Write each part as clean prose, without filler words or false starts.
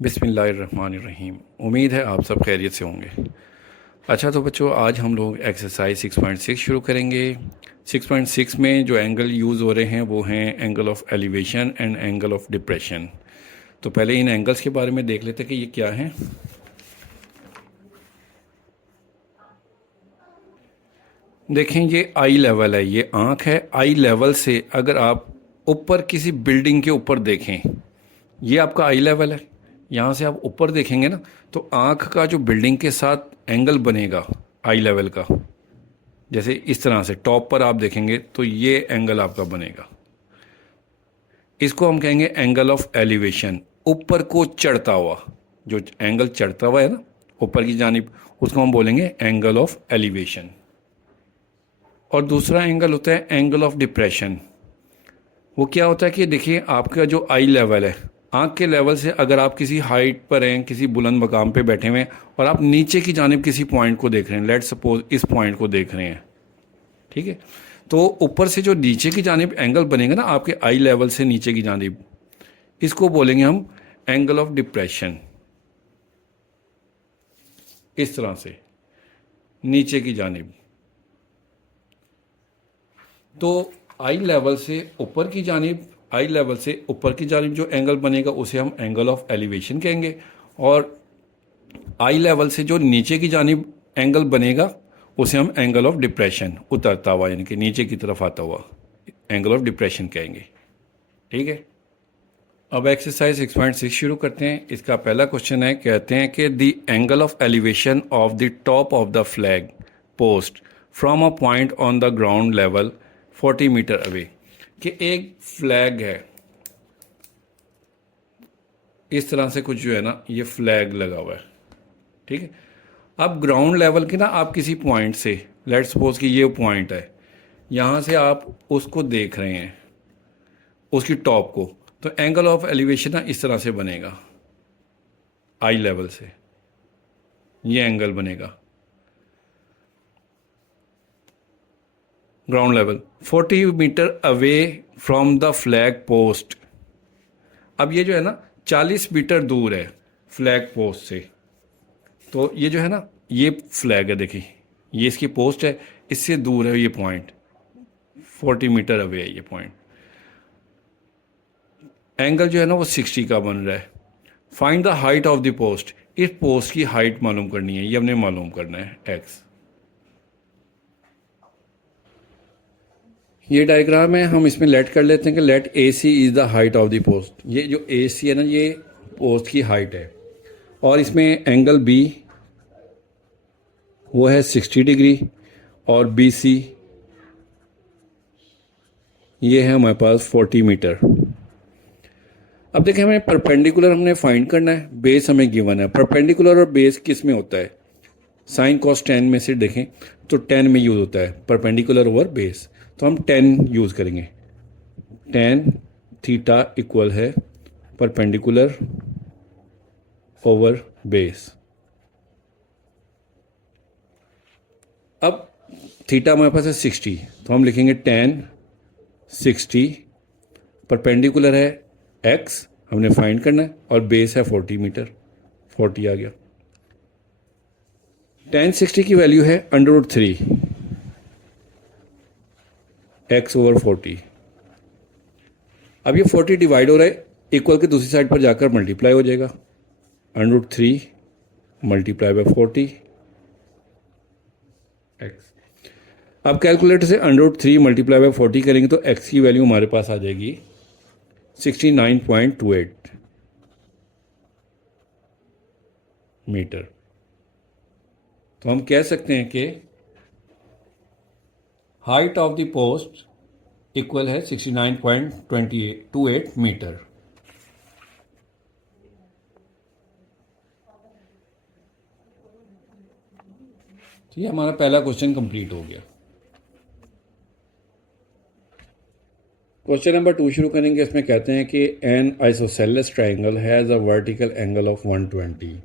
बिस्मिल्लाहिर्रहमानिर्रहीम। उम्मीद है आप सब खैरियत से होंगे। अच्छा तो बच्चों, आज हम लोग एक्सरसाइज 6.6 शुरू करेंगे। 6.6 में जो एंगल यूज़ हो रहे हैं वो हैं angle of elevation and angle of depression. तो पहले इन एंगल्स के बारे में देख लेते हैं कि ये क्या हैं। देखें, ये आई लेवल है, ये आँख है। आई लेवल से अगर आप ऊपर किसी बिल्डिंग के ऊपर देखें, ये आपका आई लेवल है। यहाँ से आप ऊपर देखेंगे ना, तो आँख का जो बिल्डिंग के साथ एंगल बनेगा आई लेवल का, जैसे इस तरह से टॉप पर आप देखेंगे तो ये एंगल आपका बनेगा। इसको हम कहेंगे एंगल ऑफ एलिवेशन। ऊपर को चढ़ता हुआ जो एंगल चढ़ता हुआ है ना ऊपर की जानिब, उसको हम बोलेंगे एंगल ऑफ एलिवेशन। और दूसरा एंगल होता है एंगल ऑफ डिप्रेशन। वो क्या होता है कि देखिए, आपका जो आई लेवल है, आँख के लेवल से अगर आप किसी हाइट पर हैं, किसी बुलंद मकाम पे बैठे हुए हैं और आप नीचे की जानिब किसी पॉइंट को देख रहे हैं, लेट सपोज इस पॉइंट को देख रहे हैं, ठीक है, तो ऊपर से जो नीचे की जानिब एंगल बनेगा ना आपके आई लेवल से नीचे की जानिब, इसको बोलेंगे हम एंगल ऑफ डिप्रेशन। इस तरह से नीचे की जानिब, तो आई लेवल से ऊपर की जानिब, आई लेवल से ऊपर की जानिब जो एंगल बनेगा उसे हम एंगल ऑफ एलिवेशन कहेंगे। और आई लेवल से जो नीचे की जानिब एंगल बनेगा उसे हम एंगल ऑफ डिप्रेशन, उतरता हुआ यानी कि नीचे की तरफ आता हुआ एंगल ऑफ डिप्रेशन कहेंगे। ठीक है, अब एक्सरसाइज 6.6 शुरू करते हैं। इसका पहला क्वेश्चन है, कहते हैं कि the angle of elevation of the top of the flag post from a point on the ground level 40 metre away. कि एक फ्लैग है, इस तरह से कुछ जो है ना, ये फ्लैग लगा हुआ है, ठीक है। अब ग्राउंड लेवल के ना आप किसी पॉइंट से, लेट सपोज कि ये पॉइंट है, यहाँ से आप उसको देख रहे हैं, उसकी टॉप को, तो एंगल ऑफ एलिवेशन ना इस तरह से बनेगा। आई लेवल से ये एंगल बनेगा ground level 40 metre away from the flag post. अब ये जो है ना 40 मीटर दूर है फ्लैग पोस्ट से। तो ये जो है ना, ये फ्लैग है, देखिए ये इसकी पोस्ट है, इससे दूर है ये पॉइंट, 40 मीटर अवे है ये पॉइंट। एंगल जो है ना वो 60 का बन रहा है। Find the height of the post. इस पोस्ट की हाइट मालूम करनी है, ये हमने मालूम करना है एक्स। ये डायग्राम है, हम इसमें लेट कर लेते हैं कि let A C is the height of the post. ये जो ए सी है ना, ये पोस्ट की हाइट है। और इसमें एंगल बी वो है 60 डिग्री, और बी सी ये है हमारे पास 40 मीटर। अब देखें, हमें परपेंडिकुलर हमने फाइंड करना है, बेस हमें गिवन है। परपेंडिकुलर और बेस किस में होता है? साइन कॉस टेन में से देखें तो 10 में यूज़ होता है परपेंडिकुलर ओवर बेस, तो हम 10 यूज़ करेंगे। टेन थीटा इक्वल है परपेंडिकुलर ओवर बेस। अब थीटा हमारे पास है 60, तो हम लिखेंगे 10 60, परपेंडिकुलर है x हमने फाइंड करना है, और बेस है 40 मीटर, 40 आ गया। 10 60 की वैल्यू है √3 x ओवर 40। अब ये 40 डिवाइड हो रहा है, इक्वल के दूसरी साइड पर जाकर मल्टीप्लाई हो जाएगा, √3 मल्टीप्लाई बाय 40 x। अब कैलकुलेटर से √3 मल्टीप्लाई बाय 40 करेंगे तो x की वैल्यू हमारे पास आ जाएगी 69.28 मीटर। तो हम कह सकते हैं कि height of the post equal है 69.28 मीटर। तो ये हमारा पहला क्वेश्चन कंप्लीट हो गया। क्वेश्चन नंबर 2 शुरू करेंगे। इसमें कहते हैं कि N isosceles triangle has a vertical angle of 120।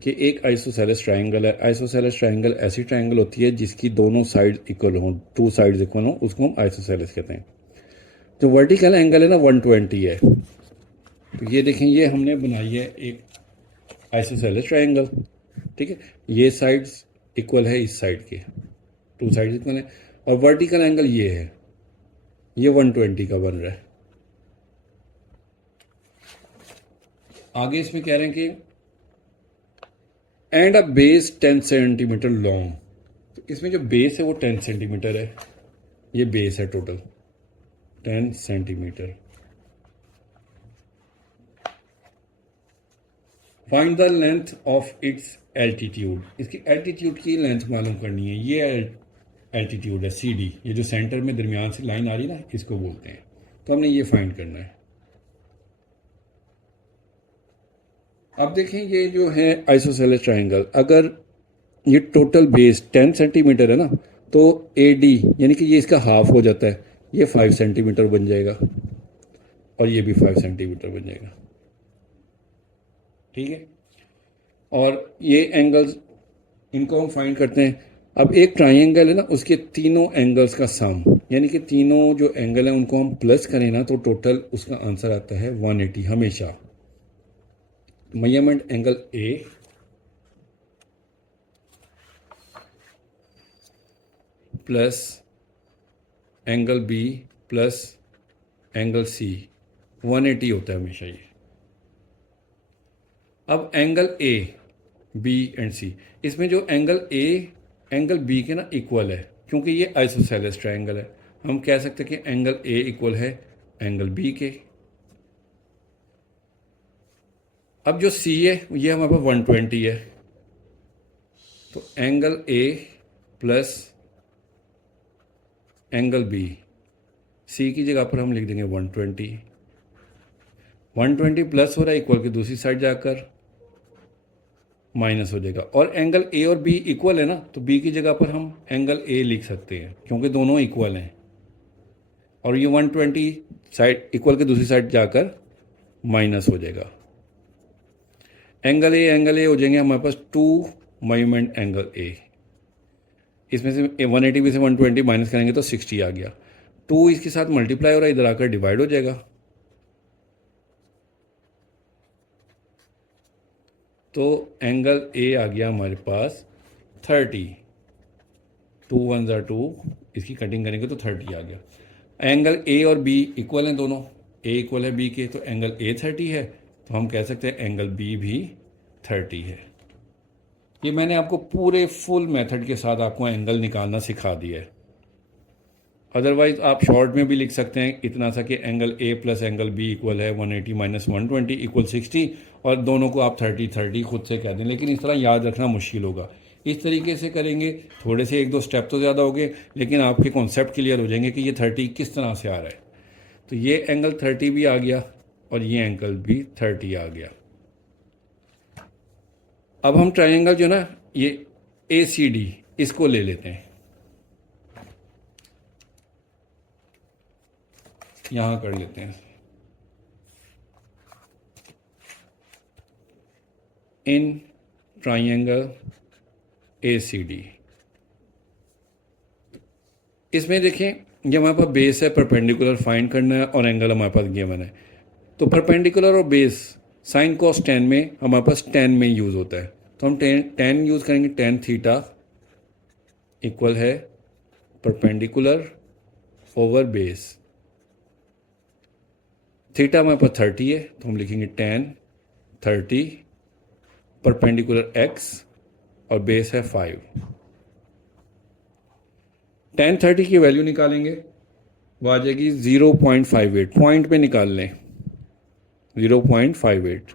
कि एक आइसोसेलेस ट्राइंगल है। आइसोसेलेस ट्राइंगल ऐसी ट्राइंगल होती है जिसकी दोनों साइड इक्वल हों, 2 साइड्स इक्वल हों, उसको हम आइसोसेलेस कहते हैं। जो वर्टिकल एंगल है ना 120 है। तो ये देखें, ये हमने बनाई है एक आइसोसेलेस ट्रायंगल। ठीक है, ये साइड्स इक्वल है इस साइड के, टू साइड्स इक्वल है, और वर्टिकल एंगल ये है, ये 120 का बन रहा है। आगे इसमें कह रहे हैं कि and a base 10 centimetre long. तो इसमें जो बेस है वो 10 सेंटीमीटर है, ये बेस है total 10 centimetre. Find the length of its altitude, इसकी एल्टीट्यूड की लेंथ मालूम करनी है। ये एल्टीट्यूड है सी डी, ये जो सेंटर में दरमियान से लाइन आ रही है ना, इसको बोलते हैं। तो हमने ये फाइंड करना है। अब देखें, ये जो है आइसोसेलेस ट्रायंगल, अगर ये टोटल बेस 10 सेंटीमीटर है ना, तो ए डी यानी कि ये इसका हाफ हो जाता है, ये 5 सेंटीमीटर बन जाएगा, और ये भी 5 सेंटीमीटर बन जाएगा। ठीक है, और ये एंगल्स इनको हम फाइंड करते हैं। अब एक ट्राइंगल है ना, उसके तीनों एंगल्स का सम, यानी कि तीनों जो एंगल हैं उनको हम प्लस करें ना, तो टोटल उसका आंसर आता है 180 हमेशा। Measurement angle A plus angle B plus angle C, 180 होता है हमेशा ये। अब angle A B and C, इसमें जो एंगल ए एंगल बी के ना इक्वल है, क्योंकि ये आइसोसेलेस ट्रायंगल है, हम कह सकते हैं कि एंगल ए इक्वल है एंगल बी के। अब जो सी है ये हमारे पास 120 है, तो angle A plus angle B, C की जगह पर हम लिख देंगे 120। 120 प्लस हो रहा है, इक्वल की दूसरी साइड जाकर माइनस हो जाएगा, और एंगल ए और बी इक्वल है ना, तो बी की जगह पर हम एंगल ए लिख सकते हैं, क्योंकि दोनों इक्वल हैं। और ये 120 साइड इक्वल की दूसरी साइड जाकर माइनस हो जाएगा। एंगल ए हो जाएंगे हमारे पास 2 मेजरमेंट एंगल ए, इसमें से 180 में से 120 माइनस करेंगे तो 60 आ गया। 2 इसके साथ मल्टीप्लाई हो रहा है, इधर आकर डिवाइड हो जाएगा, तो एंगल ए आ गया हमारे पास 30। 2 1 ज़ा 2, इसकी कटिंग करेंगे तो 30 आ गया। एंगल ए और बी इक्वल हैं दोनों, ए इक्वल है बी के, तो एंगल ए 30 है, तो हम कह सकते हैं एंगल बी भी 30 है। ये मैंने आपको पूरे फुल मेथड के साथ आपको एंगल निकालना सिखा दिया है। अदरवाइज आप शॉर्ट में भी लिख सकते हैं इतना सा कि angle A plus angle B equal है 180 माइनस 120 इक्वल 60, और दोनों को आप 30 30 खुद से कह दें, लेकिन इस तरह याद रखना मुश्किल होगा। इस तरीके से करेंगे, थोड़े से 1 2 स्टेप तो ज़्यादा हो गए, लेकिन आपके कॉन्सेप्ट क्लियर हो जाएंगे कि ये 30 किस तरह से आ रहा है। तो ये एंगल 30 भी आ गया, और ये एंगल भी 30 आ गया। अब हम ट्रायंगल जो ना, ये ए सी डी, इसको ले लेते हैं, यहाँ कर लेते हैं। In triangle A C D, इसमें देखें ये हमारे पास बेस है, परपेंडिकुलर फाइंड करना है, और एंगल हमारे पास गिवन है। तो परपेंडिकुलर और बेस साइन कॉस 10 में हमारे पास 10 में यूज़ होता है, तो हम 10 यूज़ करेंगे। 10 थीटा इक्वल है परपेंडिकुलर ओवर बेस। थीटा हमारे पास 30 है, तो हम लिखेंगे 10 30 परपेंडिकुलर एक्स, और बेस है 5। 10 30 की वैल्यू निकालेंगे, वो आ जाएगी 0.58, पॉइंट पे निकाल लें 0.58।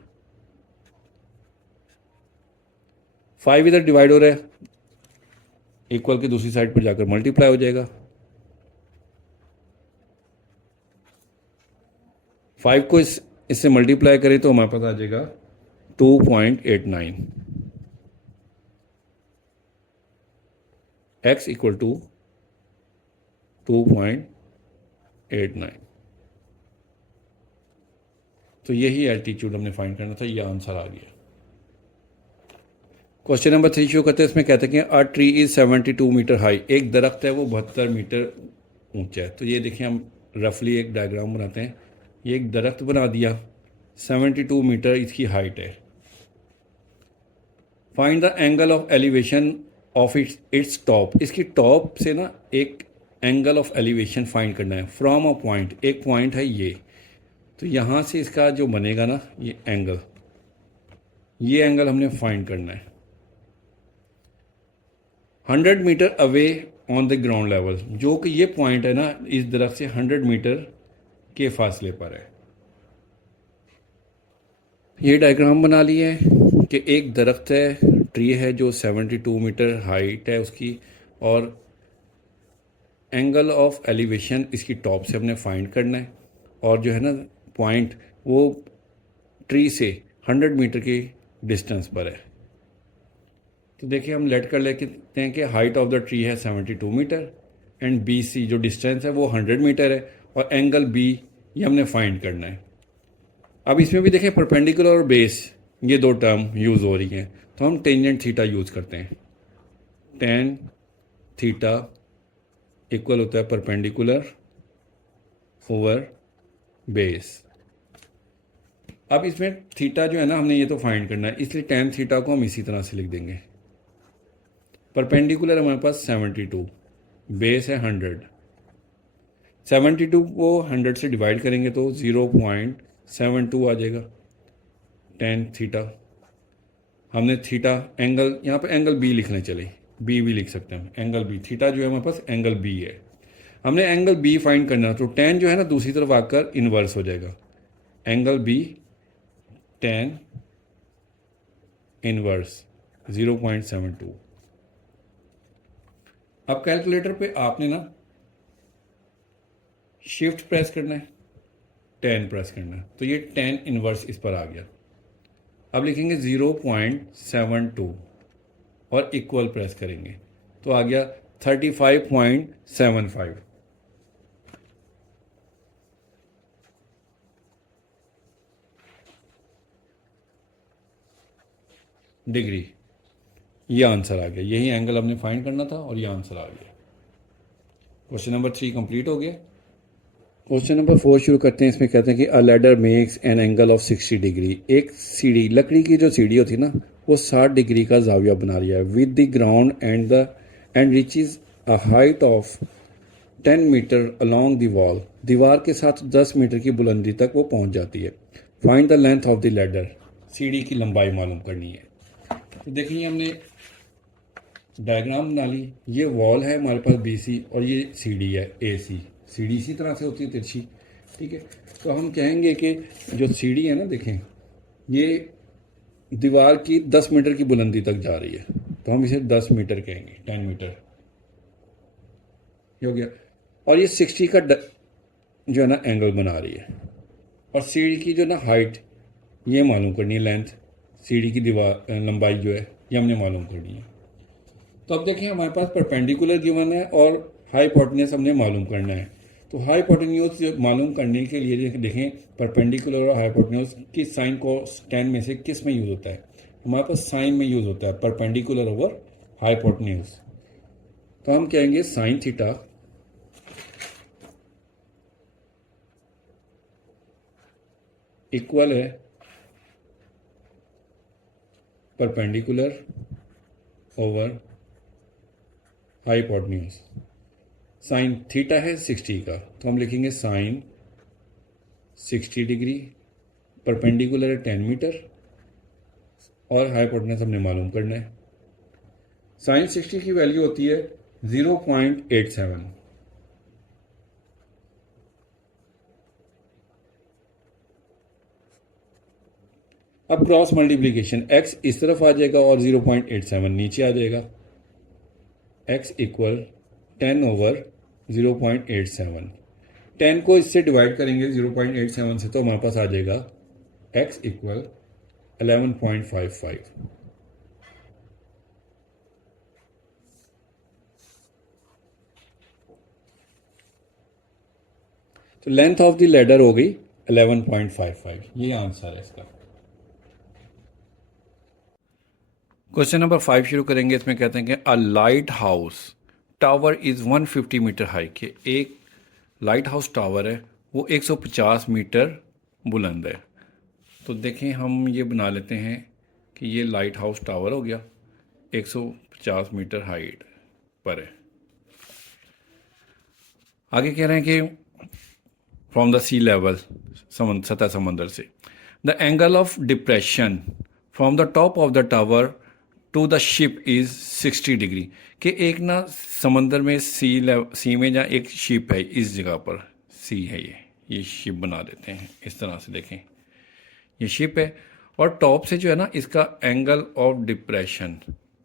5 इधर डिवाइड हो रहा है, इक्वल की दूसरी साइड पर जाकर मल्टीप्लाई हो जाएगा। 5 को इससे मल्टीप्लाई करें तो हमारे पास आ जाएगा 2.89, x इक्वल टू 2.89। तो यही एल्टीट्यूड हमने फाइंड करना था, ये आंसर आ गया। क्वेश्चन नंबर 3 शो करते हैं, इसमें कहते हैं कि a tree is 72 metre high, एक दरख्त है वो 72 मीटर ऊंचा है। तो ये देखिए, हम रफली एक डायग्राम बनाते हैं। ये एक दरख्त बना दिया, 72 मीटर इसकी हाइट है। Find the angle of elevation of its top. इसकी टॉप से ना एक एंगल ऑफ एलिवेशन फाइंड करना है फ्रॉम अ पॉइंट। एक पॉइंट है ये, तो यहाँ से इसका जो बनेगा ना ये एंगल हमने फाइंड करना है 100 metre away on the ground level, जो कि ये पॉइंट है ना इस दरख्त से 100 मीटर के फासले पर है। ये डायग्राम बना लिया है कि एक दरख्त है, ट्री है जो 72 मीटर हाइट है उसकी, और एंगल ऑफ एलिवेशन इसकी टॉप से हमने फाइंड करना है, और जो है ना पॉइंट वो ट्री से 100 मीटर की डिस्टेंस पर है। तो देखिए हम लेट कर लेते हैं कि हाइट ऑफ द ट्री है 72 मीटर एंड बी सी जो डिस्टेंस है वो 100 मीटर है, और एंगल बी ये हमने फाइंड करना है। अब इसमें भी देखें परपेंडिकुलर और बेस ये दो टर्म यूज़ हो रही हैं, तो हम टेंजेंट थीटा यूज़ करते हैं। टेन थीटा इक्वल होता है परपेंडिकुलर ओवर बेस। अब इसमें थीटा जो है ना हमने ये तो फाइंड करना है, इसलिए टेन थीटा को हम इसी तरह से लिख देंगे। परपेंडिकुलर हमारे पास 72, बेस है 100। 72 को 100 से डिवाइड करेंगे तो 0.72 आ जाएगा टेन थीटा। हमने थीटा एंगल यहाँ पे एंगल बी लिखने चले, बी भी लिख सकते हैं एंगल बी। थीटा जो है हमारे पास एंगल बी है, हमने एंगल बी फाइंड करना, तो टेन जो है ना दूसरी तरफ आकर इन्वर्स हो जाएगा। Angle B tan inverse 0.72। अब कैलकुलेटर पे आपने ना शिफ्ट प्रेस करना है, 10 प्रेस करना है, तो ये 10 इनवर्स इस पर आ गया। अब लिखेंगे 0.72 और इक्वल प्रेस करेंगे तो आ गया 35.75। डिग्री, ये आंसर आ गया। यही एंगल हमने फाइंड करना था और ये आंसर आ गया। क्वेश्चन नंबर 3 कंप्लीट हो गया। क्वेश्चन नंबर 4 शुरू करते हैं। इसमें कहते हैं कि अ ladder makes an angle of 60 degree. एक सीढ़ी, लकड़ी की जो सीढ़ी होती है ना वो 60 डिग्री का जाविया बना रही है with the ground and reaches a height of 10 metre along the wall. दीवार के साथ 10 मीटर की बुलंदी तक वो पहुंच जाती है। Find the length of the ladder. सीढ़ी की लंबाई मालूम करनी है। तो देखिए हमने डायग्राम बना ली। ये वॉल है हमारे पास BC और ये सीढ़ी है AC। सीढ़ी इसी तरह से होती है तिरछी, ठीक है। तो हम कहेंगे कि जो सीढ़ी है ना, देखें ये दीवार की 10 मीटर की बुलंदी तक जा रही है, तो हम इसे 10 मीटर कहेंगे, 10 मीटर हो गया। और ये 60 का जो है ना एंगल बना रही है, और सीढ़ी की जो ना हाइट ये मालूम करनी है, लेंथ सीढ़ी की दीवार लंबाई जो है ये हमने मालूम करनी है। तो अब देखिए हमारे पास परपेंडिकुलर गिवन है और हाइपोटेन्यूज हमने मालूम करना है। तो हाइपोटेन्यूज मालूम करने के लिए देखें परपेंडिकुलर और हाइपोटेन्यूज की साइन को 10 में से किस में यूज़ होता है। हमारे पास साइन में यूज़ होता है परपेंडिकुलर ओवर हाइपोटेन्यूज। तो हम कहेंगे साइन थीटा इक्वल है perpendicular over hypotenuse. Sine theta है 60 का, तो हम लिखेंगे साइन 60 डिग्री, परपेंडिकुलर है 10 मीटर और हाइपोटेन्यूज हमने मालूम करना है। साइन 60 की वैल्यू होती है 0.87। अब क्रॉस मल्टीप्लीकेशन, x इस तरफ आ जाएगा और 0.87 नीचे आ जाएगा। x equal 10 over 0.87। 10 को इससे डिवाइड करेंगे 0.87 से, तो हमारे पास आ जाएगा x इक्वल 11.55। तो लेंथ ऑफ द लैडर हो गई 11.55। ये आंसर है इसका। क्वेश्चन नंबर 5 शुरू करेंगे। इसमें कहते हैं कि a lighthouse tower is 150 metre high. के एक लाइट हाउस टावर है वो 150 मीटर बुलंद है। तो देखें हम ये बना लेते हैं कि ये लाइट हाउस टावर हो गया, 150 मीटर हाइट पर है। आगे कह रहे हैं कि फ्रॉम द सी लेवल, सतह समंदर से, the angle of depression from the top of the tower to the ship is 60 degree. कि एक ना समंदर में सी में जहाँ एक शिप है, इस जगह पर सी है, ये शिप बना देते हैं इस तरह से, देखें ये शिप है और टॉप से जो है ना इसका एंगल ऑफ डिप्रेशन,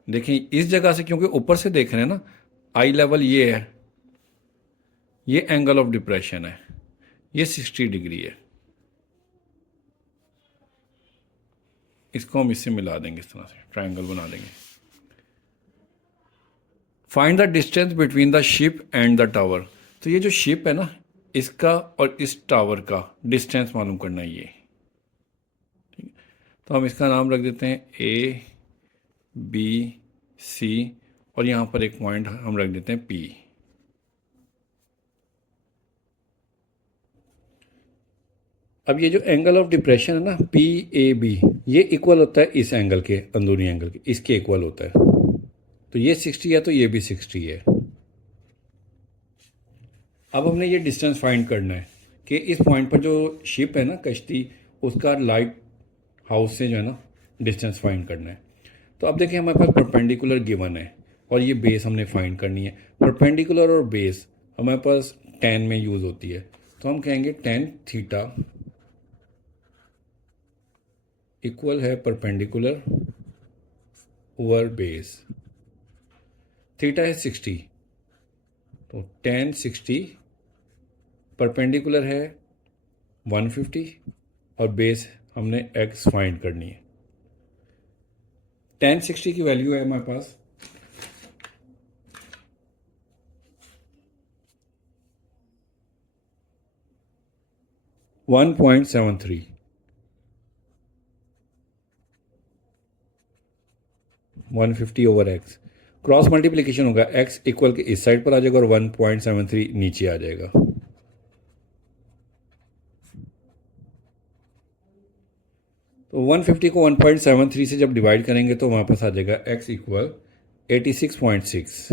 देखें इस जगह से, क्योंकि ऊपर से देख रहे हैं ना, आई लेवल ये है, ये एंगल ऑफ डिप्रेशन है, ये 60 डिग्री है। इसको हम इससे मिला देंगे, इस तरह से ट्रायंगल बना देंगे। Find the distance between the ship and the tower. तो ये जो शिप है ना, इसका और इस टावर का डिस्टेंस मालूम करना है ये। ठीक, तो हम इसका नाम रख देते हैं ए बी सी, और यहाँ पर एक पॉइंट हम रख देते हैं पी। अब ये जो एंगल ऑफ डिप्रेशन है ना, पी ए बी, ये इक्वल होता है इस एंगल के, अंदरूनी एंगल के, इसके इक्वल होता है। तो ये 60 है तो ये भी 60 है। अब हमने ये डिस्टेंस फाइंड करना है कि इस पॉइंट पर जो शिप है ना, कश्ती, उसका लाइट हाउस से जो है ना डिस्टेंस फाइंड करना है। तो अब देखिए हमारे पास परपेंडिकुलर गिवन है और ये बेस हमने फाइंड करनी है। परपेंडिकुलर और बेस हमारे पास tan में यूज़ होती है, तो हम कहेंगे tan थीटा इक्वल है परपेंडिकुलर ओवर बेस। थीटा है 60, तो tan 60 परपेंडिकुलर है 150 और बेस हमने x फाइंड करनी है। tan 60 की वैल्यू है हमारे पास 1.73, 150 ओवर x, क्रॉस मल्टीप्लिकेशन होगा, x इक्वल के इस साइड पर आ जाएगा और 1.73 नीचे आ जाएगा। तो 150 को 1.73 से जब डिवाइड करेंगे तो हमारे पास आ जाएगा x इक्वल 86.6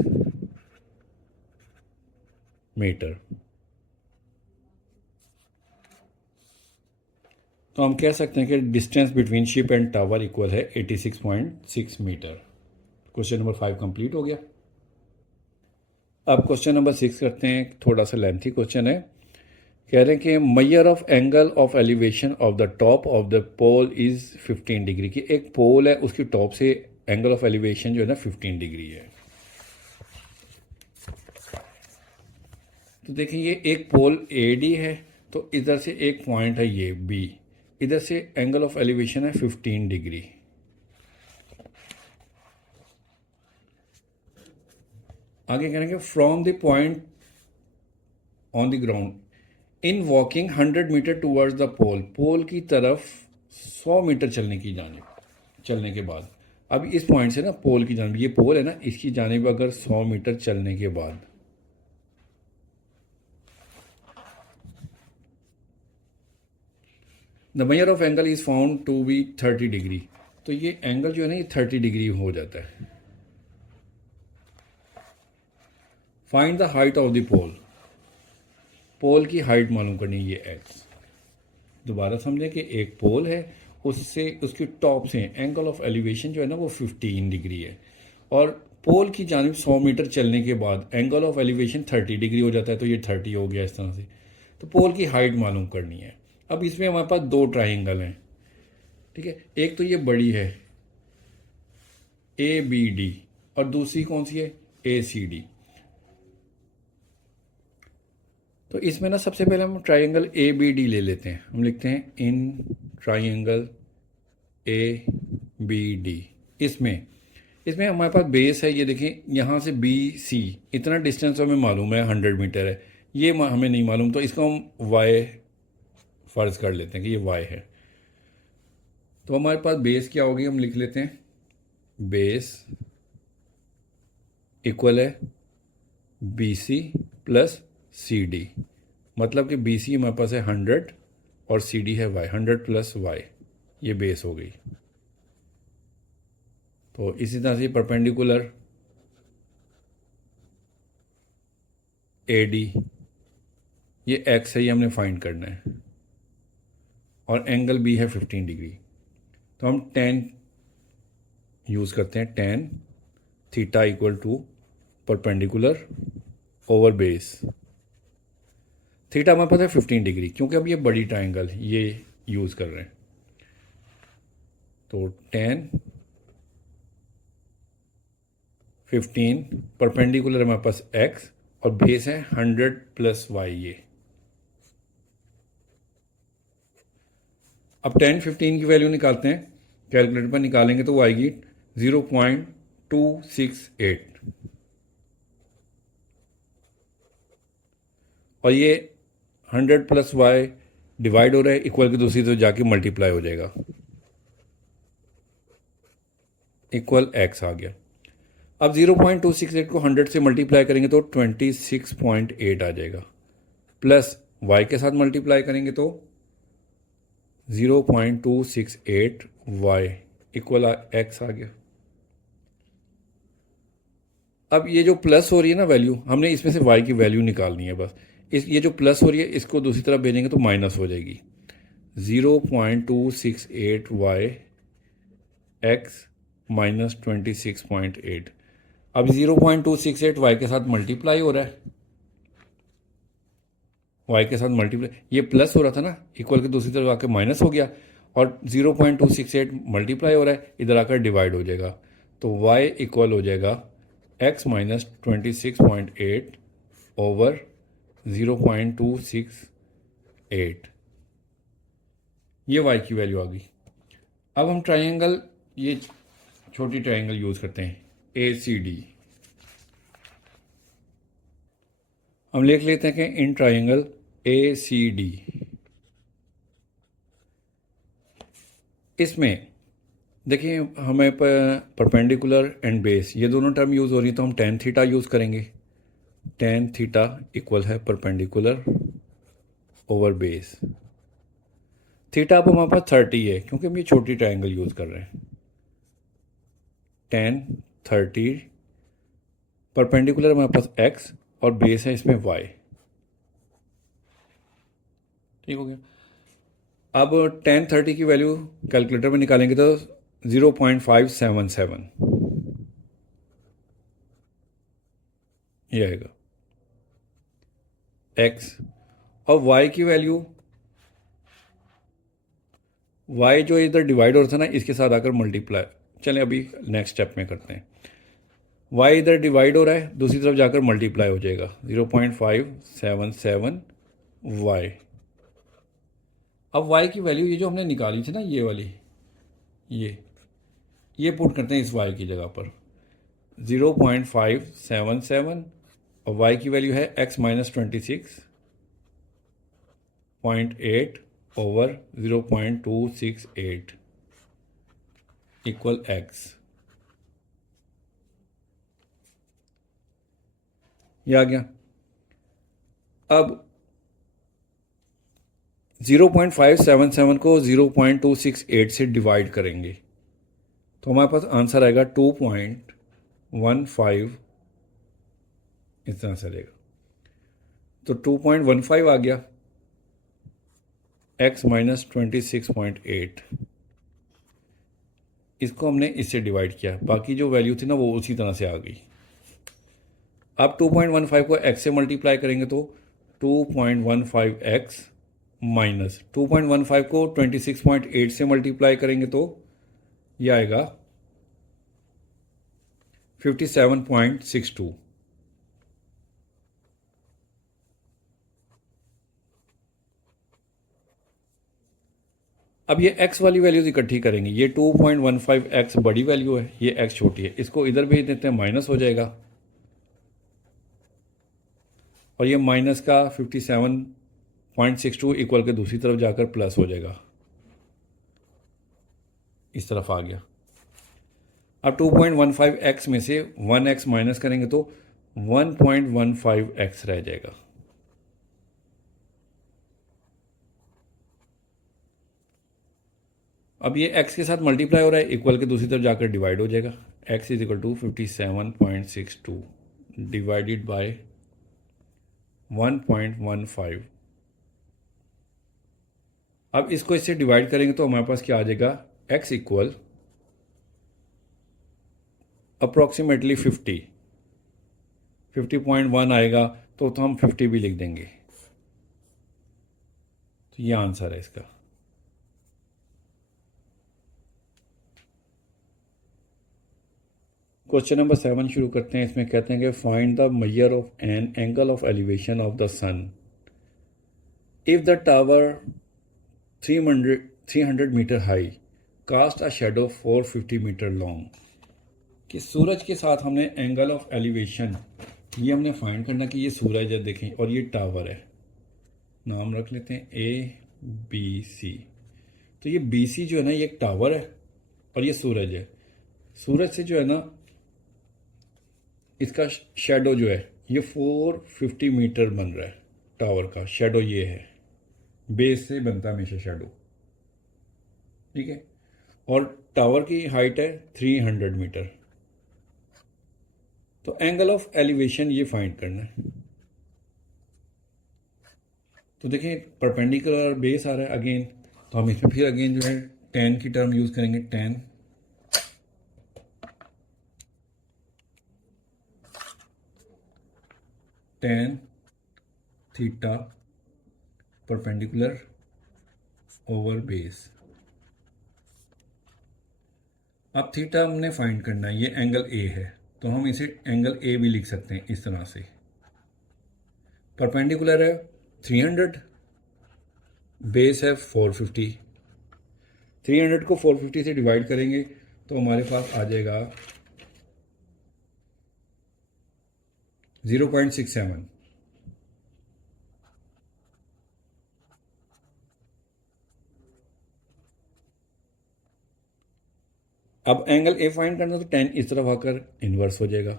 मीटर। तो हम कह सकते हैं कि distance between ship and tower equal है 86.6 मीटर। क्वेश्चन नंबर 5 कंप्लीट हो गया। अब क्वेश्चन नंबर 6 करते हैं, थोड़ा सा लेंथी क्वेश्चन है। कह रहे हैं कि measure of angle of elevation of the top of the pole is 15 degree. की एक पोल है, उसकी टॉप से एंगल ऑफ एलिवेशन जो है ना 15 डिग्री है। तो देखिए ये एक पोल ए डी है, तो इधर से एक पॉइंट है ये बी, इधर से एंगल ऑफ एलिवेशन है 15 डिग्री। आगे कह रहे हैं कि from the point on the ground in walking 100 metre towards the pole, pole की तरफ 100 मीटर चलने के बाद, अब इस पॉइंट से ना पोल की जानिब, ये पोल है ना, इसकी जानिब अगर 100 मीटर चलने के बाद the measure of angle is found to be 30 degree. तो ये एंगल जो है ना ये 30 डिग्री हो जाता है। Find the height of the pole, pole की हाइट मालूम करनी है, ये x। दोबारा समझें कि एक पोल है, उससे उसकी टॉप से एंगल ऑफ एलिवेशन जो है ना वो 15 डिग्री है, और पोल की जानिब 100 मीटर चलने के बाद एंगल ऑफ एलिवेशन 30 डिग्री हो जाता है, तो ये 30 हो गया इस तरह से। तो पोल की हाइट मालूम करनी है। अब इसमें हमारे पास दो ट्राइंगल हैं, ठीक है, एक तो ये बड़ी है ए बी डी और दूसरी कौन सी है ए सी डी। तो इसमें ना सबसे पहले हम ट्राइंगल ए बी डी ले लेते हैं। हम लिखते हैं in triangle A B D. इसमें हमारे पास बेस है, ये देखें, यहाँ से बी सी इतना डिस्टेंस हमें मालूम है 100 मीटर है, ये हमें नहीं मालूम, तो इसको हम वाई फ़र्ज़ कर लेते हैं कि ये वाई है। तो हमारे पास बेस क्या होगी, हम लिख लेते हैं बेस इक्वल है B C plus C D, मतलब कि बी सी हमारे पास है 100 और सी डी है वाई, 100 प्लस वाई, ये बेस हो गई। तो इसी तरह से परपेंडिकुलर AD, ये एक्स है, ये हमने फाइंड करना है, और एंगल बी है 15 डिग्री। तो हम टेन यूज़ करते हैं, tan theta equal to perpendicular over base. Theta हमारे पास है 15 डिग्री, क्योंकि अब ये बड़ी ट्राइंगल ये यूज़ कर रहे हैं। तो 10 15 परपेंडिकुलर हमारे पास x और बेस है 100 प्लस y। ये अब 10 15 की वैल्यू निकालते हैं, कैलकुलेटर पर निकालेंगे तो वो आएगी 0.268, और ये 100 प्लस y डिवाइड हो रहा है, इक्वल की दूसरी तरफ जाके मल्टीप्लाई हो जाएगा, इक्वल x आ गया। अब 0.268 को 100 से मल्टीप्लाई करेंगे तो 26.8 आ जाएगा, प्लस y के साथ मल्टीप्लाई करेंगे तो 0.268 y इक्वल x आ गया। अब ये जो प्लस हो रही है ना वैल्यू, हमने इसमें से y की वैल्यू निकालनी है बस। ये जो प्लस हो रही है इसको दूसरी तरफ भेजेंगे तो माइनस हो जाएगी। 0.268 y x माइनस 26.8। अब 0.268 y के साथ मल्टीप्लाई हो रहा है, y के साथ मल्टीप्लाई, ये प्लस हो रहा था ना, इक्वल के दूसरी तरफ आकर माइनस हो गया, और 0.268 मल्टीप्लाई हो रहा है, इधर आकर डिवाइड हो जाएगा, तो y इक्वल हो जाएगा x माइनस 26.8 ओवर 0.268। ये y की वैल्यू आ गई। अब हम ट्राइंगल, ये छोटी ट्राइंगल यूज़ करते हैं ACD। हम लिख लेते हैं कि इन ट्राइंगल ACD, इसमें देखिए हमें परपेंडिकुलर एंड बेस ये दोनों टर्म यूज़ हो रही है, तो हम टेन थीटा यूज़ करेंगे। टेन थीटा इक्वल है परपेंडिकुलर ओवर बेस। थीटा अब हमारे पास 30 है, क्योंकि हम ये छोटी ट्राइंगल यूज़ कर रहे हैं। टेन 30 परपेंडिकुलर हमारे पास x और बेस है इसमें y। ठीक हो गया। अब 1030 की वैल्यू कैलकुलेटर में निकालेंगे तो 0.577 ये आएगा x, और y की वैल्यू, y जो इधर डिवाइड हो रहा था ना इसके साथ आकर मल्टीप्लाई, चलें अभी नेक्स्ट स्टेप में करते हैं। y इधर डिवाइड हो रहा है, दूसरी तरफ जाकर मल्टीप्लाई हो जाएगा 0.577 y। अब y की वैल्यू ये जो हमने निकाली थी ना ये वाली, ये पुट करते हैं इस y की जगह पर 0.577, और y की वैल्यू है x minus 26.8 over 0.268 equal x। ये आ गया। अब 0.577 को 0.268 से डिवाइड करेंगे तो हमारे पास आंसर आएगा 2.15, इस तरह से रहेगा। तो 2.15 आ गया, x माइनस 26.8, इसको हमने इससे डिवाइड किया, बाकी जो वैल्यू थी ना वो उसी तरह से आ गई। अब 2.15 को x से मल्टीप्लाई करेंगे तो 2.15x माइनस 2.15 को 26.8 से मल्टीप्लाई करेंगे तो ये आएगा 57.62। अब ये x वाली वैल्यूज इकट्ठी करेंगे, ये 2.15x बड़ी वैल्यू है, ये x छोटी है, इसको इधर भेज देते हैं, माइनस हो जाएगा, और ये माइनस का 57.62 इक्वल के दूसरी तरफ जाकर प्लस हो जाएगा, इस तरफ आ गया। अब 2.15x में से 1x माइनस करेंगे तो 1.15x रह जाएगा। अब ये x के साथ मल्टीप्लाई हो रहा है, इक्वल के दूसरी तरफ जाकर डिवाइड हो जाएगा। x is equal to 57.62 divided by 1.15। अब इसको इससे डिवाइड करेंगे तो हमारे पास क्या आ जाएगा, x इक्वल अप्रॉक्सीमेटली 50.1 आएगा, तो हम 50 भी लिख देंगे। तो ये आंसर है इसका। क्वेश्चन नंबर 7 शुरू करते हैं। इसमें कहते हैं कि find the measure of an angle of elevation of the sun if the tower 300 metre high cast a shadow 450 metre long. कि सूरज के साथ हमने एंगल ऑफ एलिवेशन ये हमने फाइंड करना कि ये सूरज है देखें और ये टावर है, नाम रख लेते हैं ABC। तो ये BC जो है ना ये एक टावर है और ये सूरज है। सूरज से जो है ना इसका शेडो जो है ये 450 मीटर बन रहा है। टावर का शेडो ये है, बेस से बनता है हमेशा शेडो, ठीक है। और टावर की हाइट है 300 मीटर। तो एंगल ऑफ एलिवेशन ये फाइंड करना है। तो देखें परपेंडिकुलर बेस आ रहा है अगेन, तो हम इसमें फिर अगेन जो है tan की टर्म यूज करेंगे। tan theta perpendicular over base. अब थीटा हमने फाइंड करना है, ये एंगल ए है तो हम इसे एंगल ए भी लिख सकते हैं इस तरह से। परपेंडिकुलर है 300, बेस है 450। 300 को 450 से डिवाइड करेंगे तो हमारे पास आ जाएगा 0.67। अब एंगल ए फाइंड करना तो tan इस तरफ आकर इन्वर्स हो जाएगा।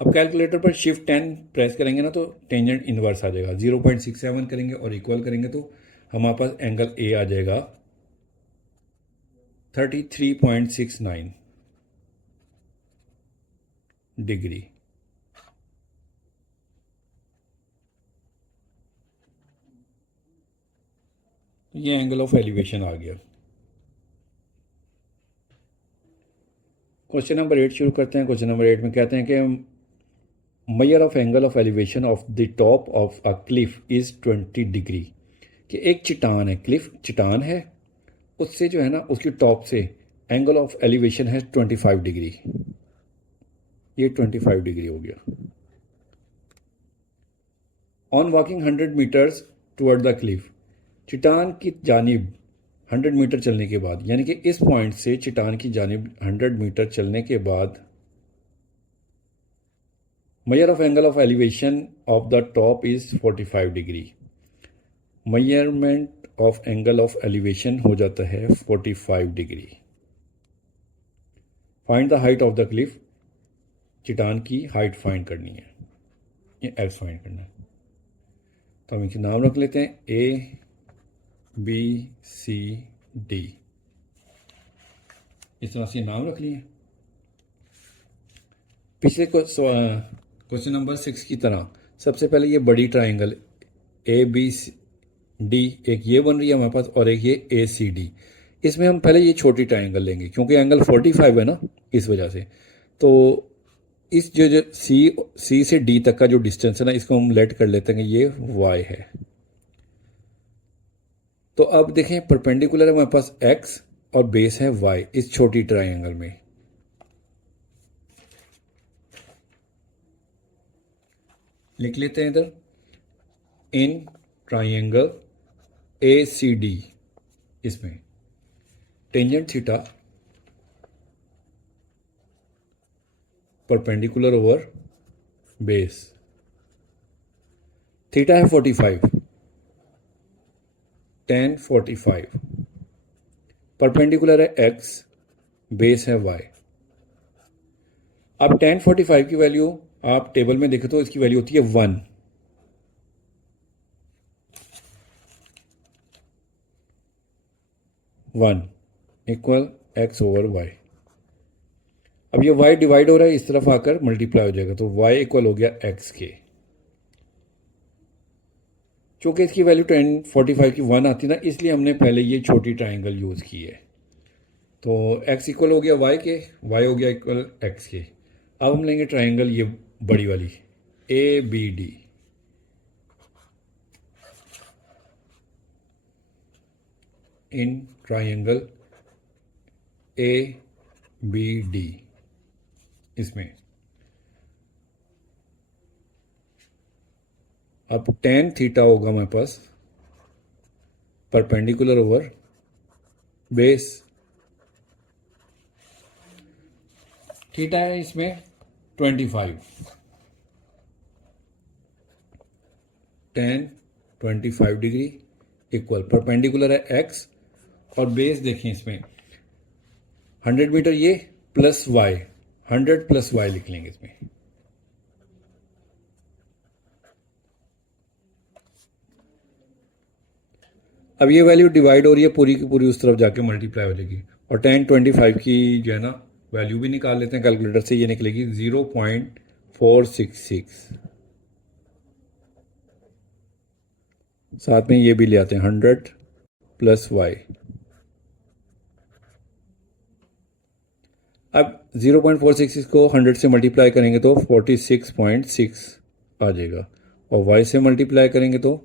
अब कैलकुलेटर पर शिफ्ट 10 प्रेस करेंगे ना तो टेंजेंट इन्वर्स आ जाएगा। 0.67 करेंगे और इक्वल करेंगे तो हमारे पास एंगल ए आ जाएगा 33.69 डिग्री। ये एंगल ऑफ एलिवेशन आ गया। क्वेश्चन नंबर 8 शुरू करते हैं। क्वेश्चन नंबर 8 में कहते हैं कि measure of angle of elevation of the top of a cliff is 20 degree. कि एक चट्टान है, क्लिफ चट्टान है, उससे जो है ना उसकी टॉप से एंगल ऑफ एलिवेशन है 25 डिग्री। ये 25 डिग्री हो गया। On walking 100 metres toward the cliff, चट्टान की जानिब 100 मीटर चलने के बाद, यानी कि इस पॉइंट से चट्टान की जानिब 100 मीटर चलने के बाद major of angle of elevation of the top is 45 degree. Measurement of angle of elevation हो जाता है 45 degree. Find the height of the cliff, चट्टान की हाइट फाइंड करनी है, ये एल फाइंड करना है। तो हम इनके नाम रख लेते हैं ABCD, इस तरह से नाम रख लिए। पिछले क्वेश्चन नंबर 6 की तरह सबसे पहले ये बड़ी ट्राइंगल ABCD एक ये बन रही है हमारे पास और एक ये ACD। इसमें हम पहले ये छोटी ट्राइंगल लेंगे क्योंकि एंगल 45 है ना, इस वजह से। तो इस जो C से D तक का जो डिस्टेंस है ना, इसको हम लेट कर लेते हैं ये Y है। तो अब देखें परपेंडिकुलर है हमारे पास X और बेस है Y इस छोटी ट्राइंगल में। लिख लेते हैं इधर इन ट्राइंगल ACD, इसमें tangent theta perpendicular over base, theta है 45, tan 45, परपेंडिकुलर है X, बेस है Y। अब tan 45 की वैल्यू आप टेबल में देखें तो इसकी वैल्यू होती है 1। 1 इक्वल एक्स ओवर वाई। अब ये वाई डिवाइड हो रहा है, इस तरफ आकर मल्टीप्लाई हो जाएगा, तो वाई इक्वल हो गया एक्स के। चूँकि इसकी वैल्यू 1045 की 1 आती ना, इसलिए हमने पहले ये छोटी ट्राइंगल यूज़ की है। तो x इक्वल हो गया y के, y हो गया इक्वल x के। अब हम लेंगे ट्राइंगल ये बड़ी वाली A B D. In triangle A B D, इसमें अब tan थीटा होगा हमारे पास परपेंडिकुलर ओवर बेस। थीटा है इसमें 25, tan 25 डिग्री इक्वल परपेंडिकुलर है x, और बेस देखें इसमें 100 मीटर, ये प्लस y, 100 प्लस y लिख लेंगे इसमें। अब ये वैल्यू डिवाइड हो रही है, पूरी की पूरी उस तरफ जाके मल्टीप्लाई हो जाएगी, और tan 25 की जो है ना वैल्यू भी निकाल लेते हैं कैलकुलेटर से, ये निकलेगी 0.466। साथ में ये भी ले आते हैं 100 प्लस y। अब 0.466 को 100 से मल्टीप्लाई करेंगे तो 46.6 आ जाएगा, और y से मल्टीप्लाई करेंगे तो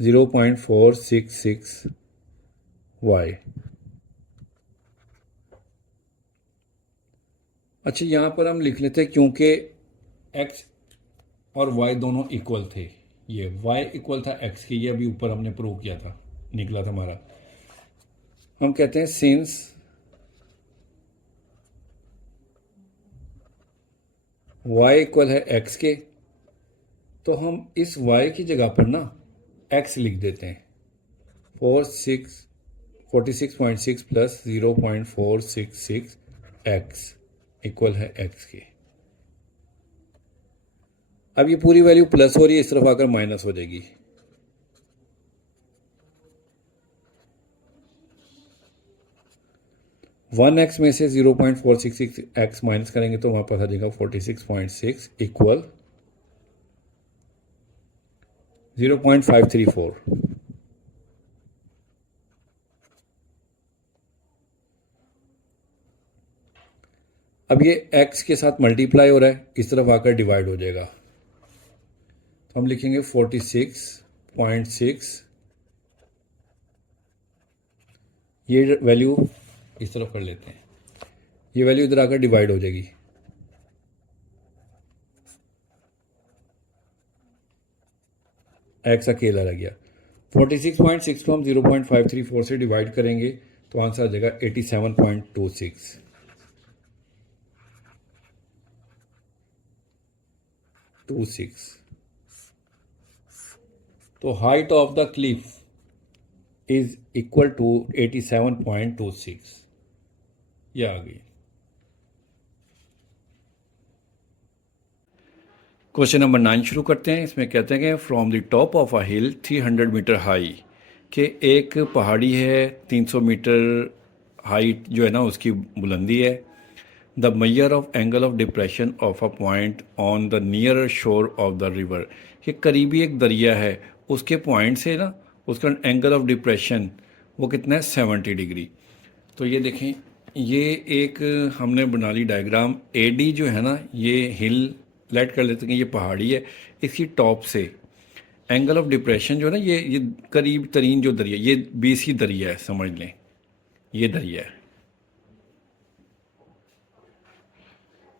0.466y। अच्छा, यहाँ पर हम लिख लेते हैं क्योंकि x और y दोनों इक्वल थे, ये y इक्वल था x के, ये अभी ऊपर हमने प्रूव किया था, निकला था हमारा। हम कहते हैं सिंस y इक्वल है x के, तो हम इस y की जगह पर ना x लिख देते हैं। 46.6 प्लस 0.466 x इक्वल है x के। अब ये पूरी वैल्यू प्लस हो रही है, इस तरफ आकर माइनस हो जाएगी। वन एक्स में से 0.466 एक्स माइनस करेंगे तो वहां पर आ जाएगा 46.6 इक्वल 0.534। अब ये x के साथ मल्टीप्लाई हो रहा है, इस तरफ आकर डिवाइड हो जाएगा, तो हम लिखेंगे 46.6, ये वैल्यू इस तरफ कर लेते हैं, ये वैल्यू इधर आकर डिवाइड हो जाएगी। x अकेला रह गया। 46.6 को हम 0.534 से डिवाइड करेंगे तो आंसर आ जाएगा 87.26। तो height of the cliff is equal to 87.26। ये आ गई। क्वेश्चन नंबर 9 शुरू करते हैं। इसमें कहते हैं कि from the top of a hill 300 metre high, कि एक पहाड़ी है 300 मीटर हाइट जो है ना उसकी बुलंदी है। The measure of angle of depression of a point on the near शोर ऑफ द रिवर, कि करीबी एक दरिया है उसके पॉइंट से ना उसका एंगल ऑफ डिप्रेशन वो कितना है 70 डिग्री। तो ये देखें, ये एक हमने बना ली डायग्राम। एडी जो है ना ये हिल लेट कर लेते हैं, ये पहाड़ी है, इसकी टॉप से एंगल ऑफ डिप्रेशन जो है ना ये करीब तरीन जो दरिया, ये बीसी दरिया है, समझ लें ये दरिया है।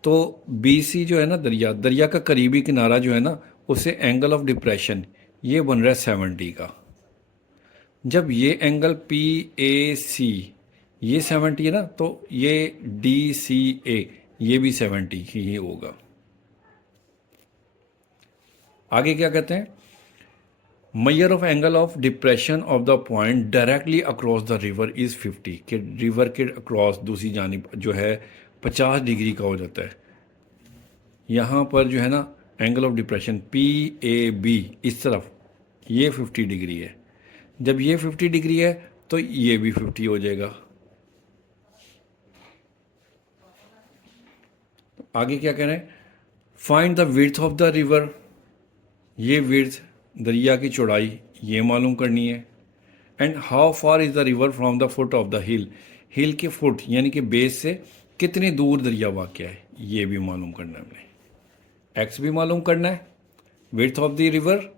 तो बीसी जो है ना दरिया का करीबी किनारा जो है ना उससे एंगल ऑफ डिप्रेशन ये बन रहा है 70 का। जब ये एंगल पी ए सी ये 70 है ना, तो ये डी सी ए ये भी 70 ही होगा। आगे क्या कहते हैं, major of angle of depression of the point directly across the river is 50, कि रिवर के अक्रॉस दूसरी जानिब जो है 50 डिग्री का हो जाता है। यहाँ पर जो है ना angle of depression P A B इस तरफ ये 50 डिग्री है। जब ये 50 डिग्री है तो ये भी 50 हो जाएगा। आगे क्या कह रहे हैं, find the width of the river. ये विड्थ दरिया की चौड़ाई ये मालूम करनी है। And how far is the river from the foot of the hill. Hill के फुट यानी कि बेस से कितनी दूर दरिया वाक़ है ये भी मालूम करना है हमने। एक्स भी मालूम करना है, विड्थ ऑफ द रिवर,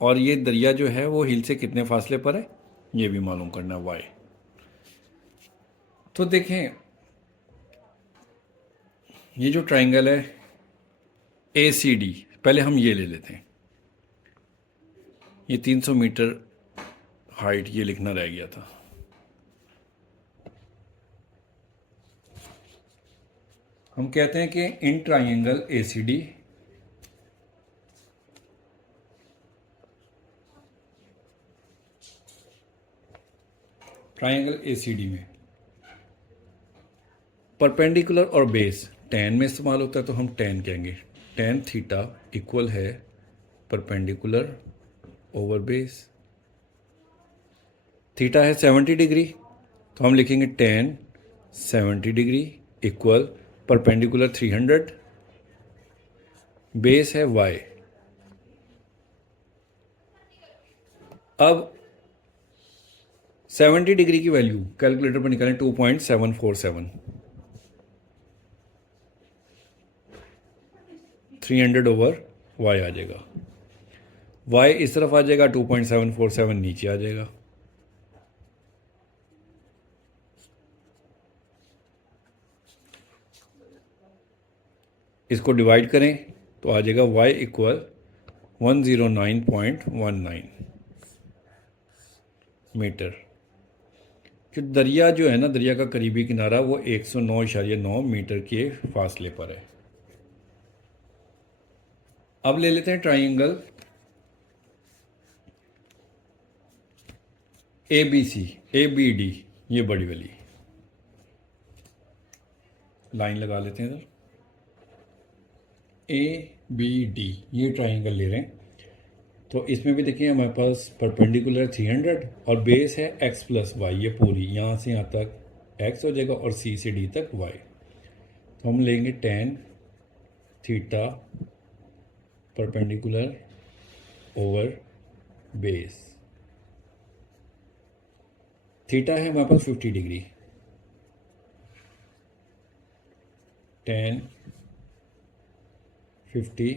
और ये दरिया जो है वो हिल से कितने फासले पर है ये भी मालूम करना है, वाई। तो देखें ये जो ट्राइंगल है ACD, पहले हम ये ले लेते हैं। ये 300 मीटर हाइट ये लिखना रह गया था। हम कहते हैं कि इन ट्राइंगल ACD में परपेंडिकुलर और बेस tan में इस्तेमाल होता है, तो हम tan कहेंगे। tan थीटा इक्वल है परपेंडिकुलर ओवर बेस। थीटा है 70 डिग्री, तो हम लिखेंगे tan 70 degree equal perpendicular 300, base है y। अब 70 डिग्री की वैल्यू कैलकुलेटर पर निकालें 2.747, 300 ओवर y आ जाएगा। y इस तरफ आ जाएगा, 2.747 नीचे आ जाएगा। इसको डिवाइड करें तो आ जाएगा y इक्वल 109.19 मीटर। जो दरिया जो है ना, दरिया का करीबी किनारा वो 109.9 मीटर के फासले पर है। अब ले लेते हैं ट्राइंगल ABD, ये बड़ी वाली लाइन लगा लेते हैं इधर। ABD ये ट्राइंगल ले रहे हैं, तो इसमें भी देखिए हमारे पास परपेंडिकुलर 300 और बेस है x प्लस वाई। ये पूरी यहाँ से यहाँ तक x हो जाएगा और C से D तक y। तो हम लेंगे tan theta perpendicular over base. Theta है हमारे पास 50 डिग्री, tan 50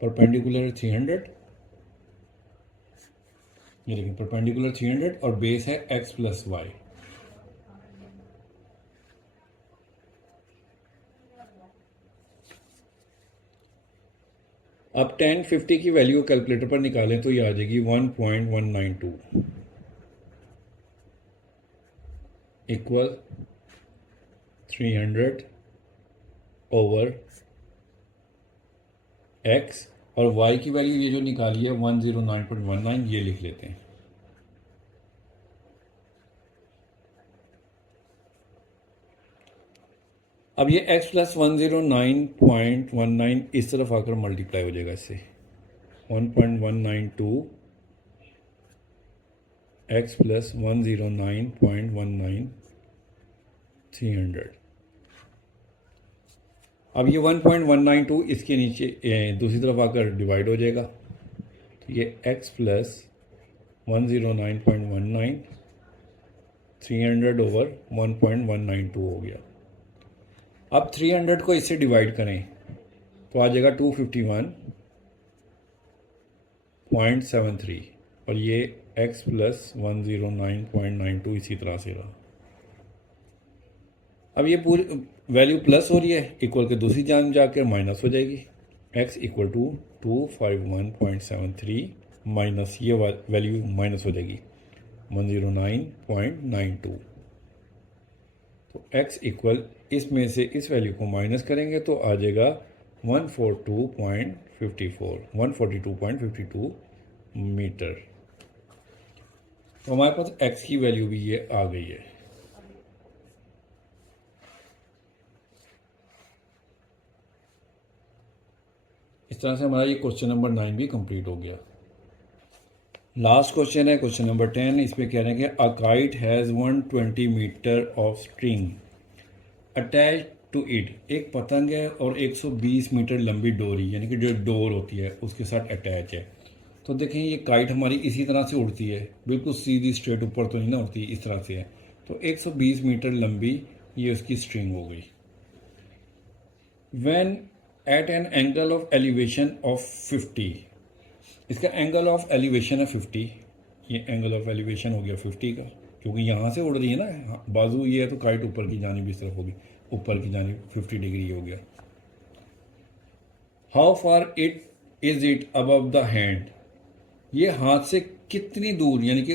परपेंडिकुलर 300, ये देखिए परपेंडिकुलर 300 और बेस है x प्लस वाई। अब tan 50 की वैल्यू कैलकुलेटर पर निकालें तो ये आ जाएगी 1.192 इक्वल 300 ओवर x, और y की वैल्यू ये जो निकाली है 109.19 ये लिख लेते हैं। अब ये x प्लस 109.19 इस तरफ आकर मल्टीप्लाई हो जाएगा इससे 1.192 x प्लस 109.19 300। अब ये 1.192 इसके नीचे दूसरी तरफ आकर डिवाइड हो जाएगा, तो ये x प्लस 109.19 300 ओवर 1.192 हो गया। अब 300 को इससे डिवाइड करें तो आ जाएगा 251.73, और ये x प्लस 109.92 इसी तरह से रहा। अब ये पूरी वैल्यू प्लस हो रही है, इक्वल के दूसरी जान जाकर माइनस हो जाएगी। x इक्वल टू 251.73 माइनस ये वैल्यू माइनस हो जाएगी 109.92। तो x इक्वल इसमें से इस वैल्यू को माइनस करेंगे तो आ जाएगा 142.52 मीटर। तो हमारे पास x की वैल्यू भी ये आ गई है। इस तरह से हमारा ये क्वेश्चन नंबर 9 भी कंप्लीट हो गया। लास्ट क्वेश्चन है क्वेश्चन नंबर 10। इसमें कह रहे हैं कि a kite has 120 metre of string attach to it. एक पतंग है और 120 मीटर लंबी डोरी यानी कि जो डोर होती है उसके साथ अटैच है। तो देखें ये काइट हमारी इसी तरह से उड़ती है, बिल्कुल सीधी स्ट्रेट ऊपर तो नहीं ना उड़ती, इस तरह से है। तो 120 मीटर लंबी ये उसकी स्ट्रिंग हो गई। When eight N angle of elevation of 50, इसका एंगल ऑफ एलिवेशन है 50। ये एंगल ऑफ एलिवेशन हो गया 50 का, क्योंकि यहाँ से उड़ रही है ना, बाजू ये है तो काइट ऊपर की जानिब इस तरफ होगी, ऊपर की जानिब 50 डिग्री हो गया। How far it is it above the hand, ये हाथ से कितनी दूर यानी कि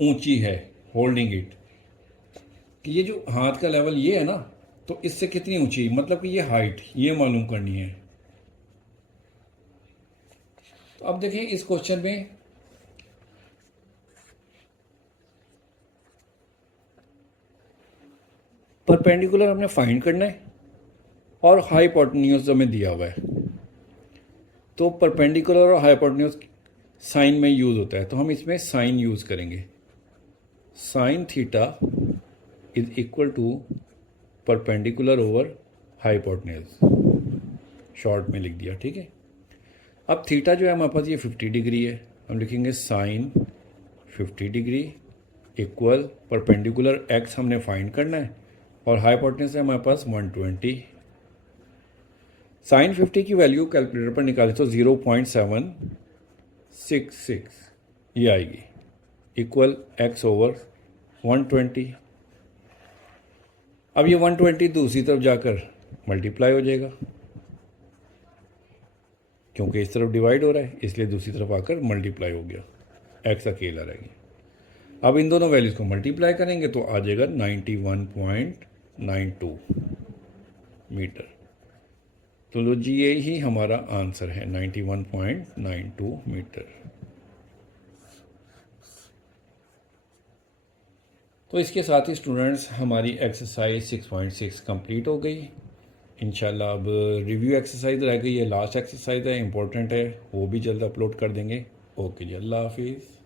ऊंची है, होल्डिंग इट, कि ये जो हाथ का लेवल ये है ना, तो इससे कितनी ऊंची, मतलब कि ये हाइट ये मालूम करनी है। तो अब देखें इस क्वेश्चन में परपेंडिकुलर हमने फाइंड करना है और हाइपोटेन्यूज हमें दिया हुआ है। तो परपेंडिकुलर और हाइपोटेन्यूज साइन में यूज़ होता है, तो हम इसमें साइन यूज़ करेंगे। Sine theta is equal to perpendicular over hypotenuse, short में लिख दिया, ठीक है। अब थीटा जो है हमारे पास ये 50 डिग्री है, हम लिखेंगे sine 50 degree equal perpendicular X हमने फाइंड करना है और हाइपोटेन्यूज है हमारे पास 120। साइन 50 की वैल्यू कैलकुलेटर पर निकाले तो 0.766 ये आएगी, इक्वल एक्स ओवर 120। अब ये 120 दूसरी तरफ जाकर मल्टीप्लाई हो जाएगा, क्योंकि इस तरफ डिवाइड हो रहा है इसलिए दूसरी तरफ आकर मल्टीप्लाई हो गया, एक्स अकेला रह गया। अब इन दोनों वैल्यूज़ को मल्टीप्लाई करेंगे तो आ जाएगा 91.92 मीटर। तो लो जी ये ही हमारा आंसर है 91.92 मीटर। तो इसके साथ ही स्टूडेंट्स हमारी एक्सरसाइज 6.6 कंप्लीट हो गई। इंशाल्लाह अब रिव्यू एक्सरसाइज रह गई है, लास्ट एक्सरसाइज है, इंपॉर्टेंट है, वो भी जल्द अपलोड कर देंगे। ओके जी, अल्लाह हाफिज़।